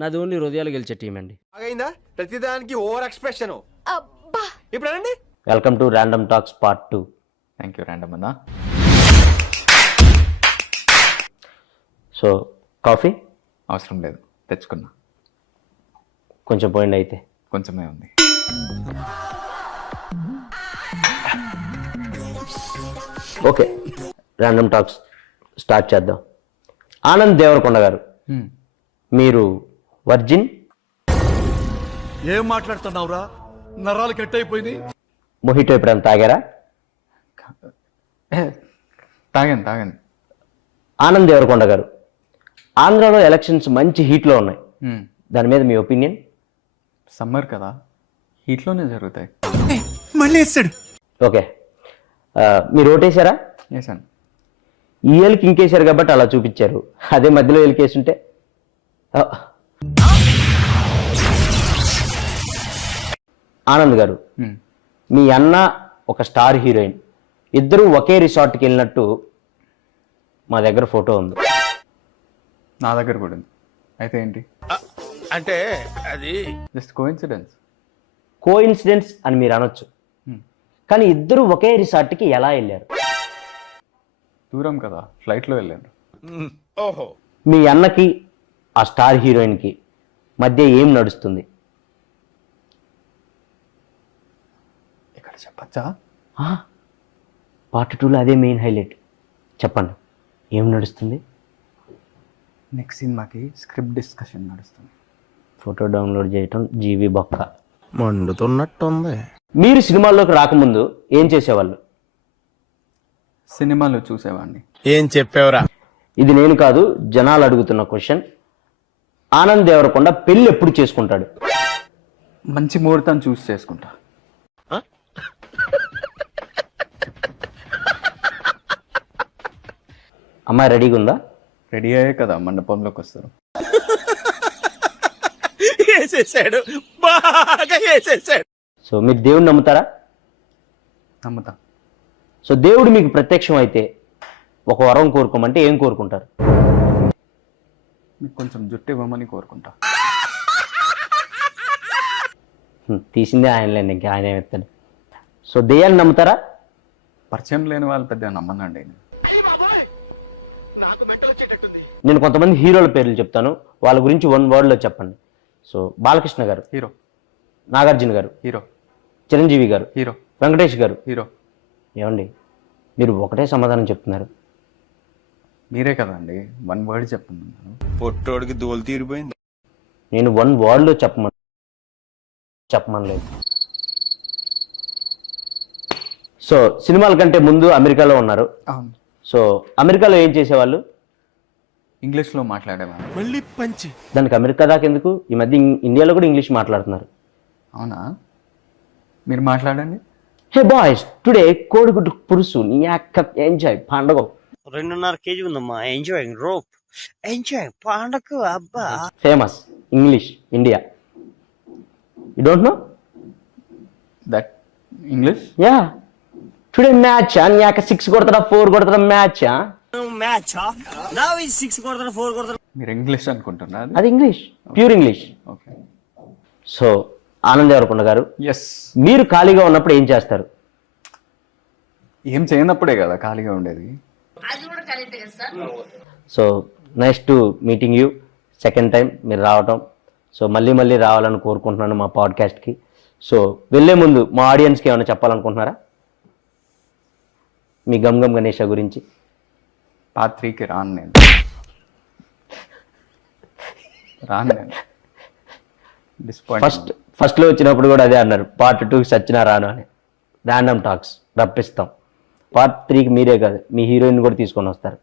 నాది ఓన్లీ హృదయాలు గెలిచే టీం అండి. ప్రతిదానికి ఓవర్ ఎక్స్ప్రెషన్. ఇప్పుడు అనండి. Welcome to random talks part 2. Thank you random అన్న. సో కాఫీ అవసరం లేదు, తెచ్చుకున్నా. కొంచెం పోయింది అయితే. కొంచెమే ఉంది. ఓకే, ర్యాండమ్ టాక్స్ స్టార్ట్ చేద్దాం. ఆనంద్ దేవరకొండ గారు, మీరు వర్జిన్? ఏం మాట్లాడుతున్నావురా, నరాలు కట్ అయిపోయింది. మొహిటో ఎప్పుడైనా తాగారా? తాగాను. ఆనంద్ దేవరకొండ గారు, ఆంధ్రాలో ఎలక్షన్స్ మంచి హీట్లో ఉన్నాయి, దాని మీద మీ ఒపీనియన్? సమ్మర్ కదా, హీట్లోనే జరుగుతాయి. మళ్ళీ వేస్తాడు. ఓకే, మీరు ఓటేశారా? వేసాను. ఈ ఏళ్ళకి ఇంకేశారు కాబట్టి అలా చూపించారు, అదే మధ్యలో ఏళ్ళకేసుంటే. ఆనంద్ గారు, మీ అన్న ఒక స్టార్ హీరోయిన్, ఇద్దరు ఒకే రిసార్ట్కి వెళ్ళినట్టు మా దగ్గర ఫోటో ఉంది. నా దగ్గర కూడా ఉంది. అయితే ఏంటి? అంటే అది జస్ట్ కోఇన్సిడెన్స్. కోఇన్సిడెన్స్ అని మీరు అనొచ్చు, కానీ ఇద్దరు ఒకే రిసార్ట్కి ఎలా వెళ్ళారు? దూరం కదా, ఫ్లైట్లో వెళ్ళాను. ఓహో. మీ అన్నకి ఆ స్టార్ హీరోయిన్కి మధ్య ఏం నడుస్తుంది? ఇక్కడ చెప్పచ్చా? పార్ట్ 2లో అదే మెయిన్ హైలైట్. చెప్పండి, ఏం నడుస్తుంది? నెక్స్ట్ సినిమాకి స్క్రిప్ట్ డిస్కషన్ నడుస్తుంది. ఫోటో డౌన్లోడ్ చేయటం జీవి బొక్క మండుతున్నట్టుంది. మీరు సినిమాల్లోకి రాకముందు ఏం చేసేవాళ్ళు? సినిమాలో చూసేవాడిని. ఏం చెప్పావురా? ఇది నేను కాదు, జనాలు అడుగుతున్న క్వశ్చన్. ఆనంద్ దేవరకొండ పెళ్లి ఎప్పుడు చేసుకుంటాడు? మంచి ముహూర్తం చూసి చేసుకుంటా. అమ్మాయి రెడీగా ఉందా? రెడీ అయ్యే కదా మండపంలోకి వస్తారు. వేసేసాడు, బాగా వేసేసాడు. సో మీరు దేవుడిని నమ్ముతారా? నమ్ముతా. సో దేవుడు మీకు ప్రత్యక్షం అయితే ఒక వరం కోరుకోమంటే ఏం కోరుకుంటారు? మీకు కొంచెం జుట్టు ఇవ్వమని కోరుకుంటా. తీసిందే ఆయనలేండి, ఇంకా ఆయన ఏమెత్తాడు. సో దెయ్యాన్ని నమ్ముతారా? పరిచయం లేని వాళ్ళు పెద్దగా నమ్మనండి. నేను కొంతమంది హీరోల పేర్లు చెప్తాను, వాళ్ళ గురించి 1 wordలో చెప్పండి. సో బాలకృష్ణ గారు హీరో, నాగార్జున గారు హీరో, చిరంజీవి గారు హీరో, వెంకటేష్ గారు హీరో. ఏమండి మీరు ఒకటే సమాధానం చెప్తున్నారు? మీరే కదండి 1 word చెప్తున్నాను. పొట్టోడికి దోలు తీరిపోయింది. నేను 1 wordలో చెప్పమనలేదు. సో సినిమాల కంటే ముందు అమెరికాలో ఉన్నారు. అవును. సో అమెరికాలో ఏం చేసేవాళ్ళు? ఇంగ్లీష్లో మాట్లాడేవాడిని. మళ్ళీ పంచి. దానికి అమెరికా దాకా ఎందుకు? ఈ మధ్య ఇండియాలో కూడా ఇంగ్లీష్ మాట్లాడుతున్నారు. అవునా? మీరు మాట్లాడండి. హే బాయ్స్, టుడే కోడిగుడ్డు పురుసు నీ అక్క ఎంజాయ్ పండగ. 2.5 kg ఉందమ్మా. ఎంజాయింగ్ రోప్, ఎంజాయ్ పండగ. అబ్బా famous English India. You don't know that English? Yeah, today match నీ అక్క 6 కొడతారా 4 కొడతారా మ్యాచ్? మ్యాచ్ నా 6 కొడతారు 4 కొడతారు. మీరు ఇంగ్లీష్ అనుకుంటున్నా? అది English, pure English. Okay. So Anand Devarakonda గారు, ఎస్. మీరు ఖాళీగా ఉన్నప్పుడు ఏం చేస్తారు? ఏం చేయనప్పుడే కదా ఖాళీగా ఉండేది. So nice to meeting you second time మీరు రావటం. సో మళ్ళీ రావాలని కోరుకుంటున్నాను మా పాడ్కాస్ట్కి. సో వెళ్ళే ముందు మా ఆడియన్స్కి ఏమైనా చెప్పాలనుకుంటున్నారా మీ గమ్ గణేష గురించి? పార్ట్ 3కి రాను నేను. ఫస్ట్లో వచ్చినప్పుడు కూడా అదే అన్నారు, పార్ట్ 2కి సచ్చినా రాను అని. Random talks రప్పిస్తాం. పార్ట్ 3కి మీరే కాదు, మీ హీరోయిన్ కూడా తీసుకొని వస్తారు.